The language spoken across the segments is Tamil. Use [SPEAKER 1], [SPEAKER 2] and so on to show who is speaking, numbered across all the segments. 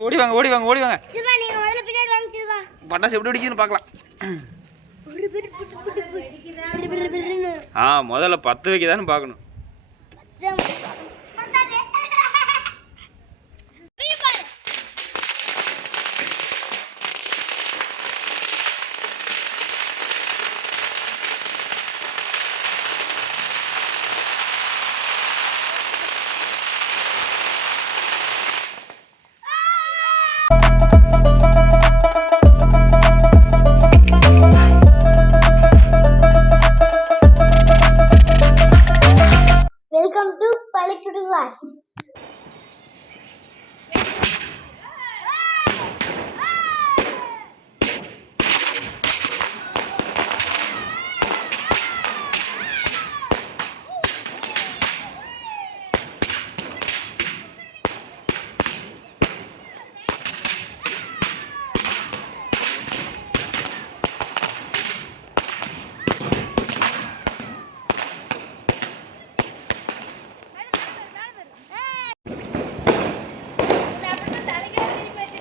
[SPEAKER 1] ஓடி வாங்க ஓடி வாங்க ஓடி வாங்க
[SPEAKER 2] சிவா நீங்க முதல்ல பின்னாடி வாங்க சிவா.
[SPEAKER 1] பட்டாசு எப்படி வெடிக்குதுன்னு பார்க்கலாம். ஆ முதல்ல பத்து வைக்கதான்னு பார்க்கணும்.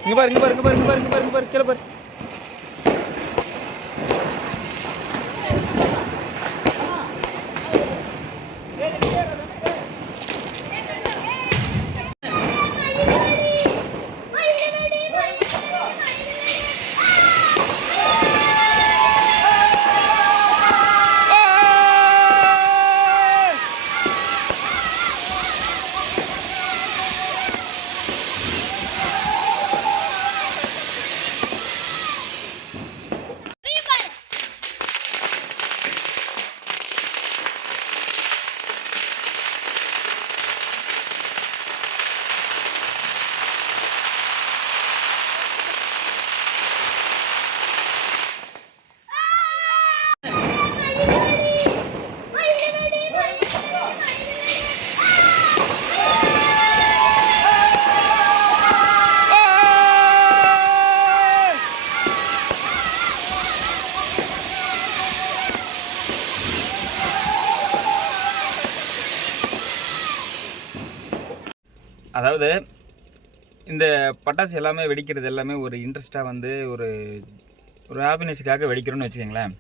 [SPEAKER 1] இங்க பாரு இங்க பாரு இங்க பாரு இங்க பாரு இங்க பாரு இங்க பாரு கீழே பாரு. அதாவது இந்த பட்டாசு எல்லாமே வெடிக்கிறது எல்லாமே ஒரு இன்ட்ரெஸ்ட்டாக வந்து ஒரு ஒரு ஹாப்பினஸுக்காக வெடிக்கிறோன்னு வச்சுக்கோங்களேன்.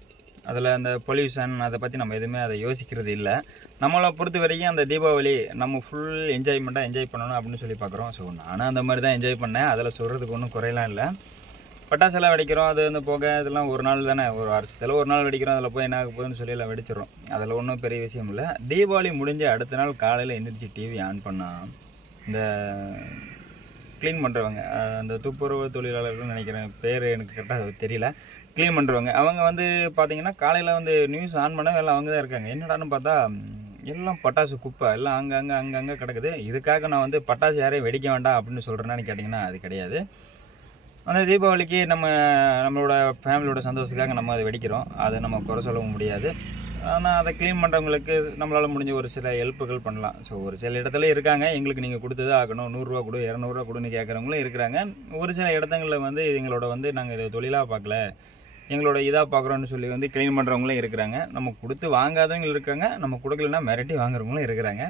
[SPEAKER 1] அதில் அந்த பொல்யூஷன் அதை பற்றி நம்ம எதுவுமே அதை யோசிக்கிறது இல்லை. நம்மளை பொறுத்த வரைக்கும் அந்த தீபாவளி நம்ம ஃபுல் என்ஜாய்மெண்ட்டாக என்ஜாய் பண்ணணும் அப்படின்னு சொல்லி பார்க்குறோம். ஸோ நானும் அந்த மாதிரி தான் என்ஜாய் பண்ணேன். அதில் சொல்கிறதுக்கு ஒன்றும் குறையலாம் இல்லை. பட்டாசெல்லாம் வெடிக்கிறோம். அது வந்து போக இதெல்லாம் ஒரு நாள் தானே. ஒரு வருஷத்தில் ஒரு நாள் வெடிக்கிறோம். அதில் போய் என்ன ஆக போகுதுன்னு சொல்லி எல்லாம் வெடிச்சிடுறோம். அதில் ஒன்றும் பெரிய விஷயம் இல்லை. தீபாவளி முடிஞ்ச அடுத்த நாள் காலையில் எந்திரிச்சு டிவி ஆன் பண்ணால் இந்த க்ளீன் பண்ணுறவங்க அந்த துப்புரவு தொழிலாளர்கள்னு நினைக்கிறேன் பேர் எனக்கு கரெக்டாக தெரியல. க்ளீன் பண்ணுறவங்க அவங்க வந்து பார்த்தீங்கன்னா காலையில் வந்து நியூஸ் ஆன் பண்ண எல்லாம் அவங்க தான் இருக்காங்க. என்னடான்னு பார்த்தா எல்லாம் பட்டாசு குப்பை எல்லாம் அங்கங்கே அங்கங்கே கிடக்குது. இதுக்காக நான் வந்து பட்டாசு யாரையும் வெடிக்க வேண்டாம் அப்படின்னு சொல்கிறேன்னு கேட்டிங்கன்னா அது கிடையாது. அந்த தீபாவளிக்கு நம்ம நம்மளோட ஃபேமிலியோட சந்தோஷத்துக்காக நம்ம அதை வெடிக்கிறோம். அதை நம்ம குறை சொல்லவும் முடியாது. ஆனால் அதை க்ளீன் பண்ணுறவங்களுக்கு நம்மளால் முடிஞ்ச ஒரு சில ஹெல்ப்புகள் பண்ணலாம். ஸோ ஒரு சில இடத்துல இருக்காங்க. எங்களுக்கு நீங்கள் கொடுத்தது ஆகணும். நூறுரூவா கொடு இரநூறுவா கொடுன்னு கேட்குறவங்களும் இருக்கிறாங்க. ஒரு சில இடத்துங்களில் வந்து எங்களோட வந்து நாங்கள் இதை தொழிலாக பார்க்கல. எங்களோட இதாக பார்க்குறோன்னு சொல்லி வந்து க்ளீன் பண்ணுறவங்களும் இருக்கிறாங்க. நம்ம கொடுத்து வாங்காதவங்க இருக்காங்க. நம்ம கொடுக்கலன்னா மிரட்டி வாங்குறவங்களும் இருக்கிறாங்க.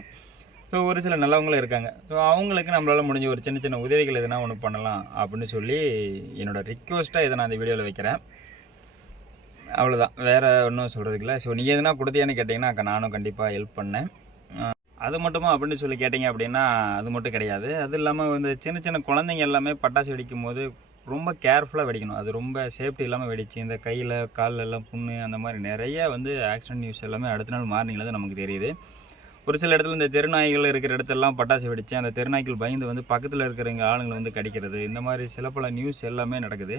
[SPEAKER 1] ஸோ ஒரு சில நல்லவங்களும் இருக்காங்க. ஸோ அவங்களுக்கு நம்மளால் முடிஞ்ச ஒரு சின்ன சின்ன உதவிகள் எதுனா ஒன்று பண்ணலாம் அப்படின்னு சொல்லி என்னோடய ரிக்வஸ்ட்டாக இதை நான் அந்த வீடியோவில் வைக்கிறேன். அவ்வளோதான் வேறு ஒன்றும் சொல்கிறதுக்கு இல்லை ஸோ நீங்கள் எதுனா கொடுத்தியான்னு கேட்டிங்கன்னா அக்கா நானும் கண்டிப்பாக ஹெல்ப் பண்ணேன். அது மட்டுமா அப்படின்னு சொல்லி கேட்டிங்க அப்படின்னா அது மட்டும் கிடையாது. அது இல்லாமல் வந்து சின்ன சின்ன குழந்தைங்க எல்லாமே பட்டாசு வெடிக்கும் போது ரொம்ப கேர்ஃபுல்லாக வெடிக்கணும். அது ரொம்ப சேஃப்டி இல்லாமல் வெடிச்சு இந்த கையில் காலில் எல்லாம் புண்ணு அந்த மாதிரி நிறைய வந்து ஆக்சிடென்ட் நியூஸ் எல்லாமே அடுத்த நாள் மார்னிங்கில் தான் நமக்கு தெரியுது. ஒரு சில இடத்துல இந்த தெருநாய்கள் இருக்கிற இடத்துலலாம் பட்டாசு வெடிச்சு அந்த தெருநாய்கள் பயந்து வந்து பக்கத்தில் இருக்கிறவங்க ஆளுங்களை வந்து கடிக்கிறது இந்த மாதிரி சில பல நியூஸ் எல்லாமே நடக்குது.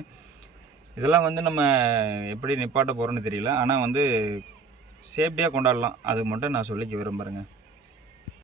[SPEAKER 1] இதெல்லாம் வந்து நம்ம எப்படி நிப்பாட்ட போகிறோன்னு தெரியல. ஆனால் வந்து சேஃப்டியாக கொண்டாடலாம். அது மட்டும் நான் சொல்லிக்க விரும்புகிறேங்க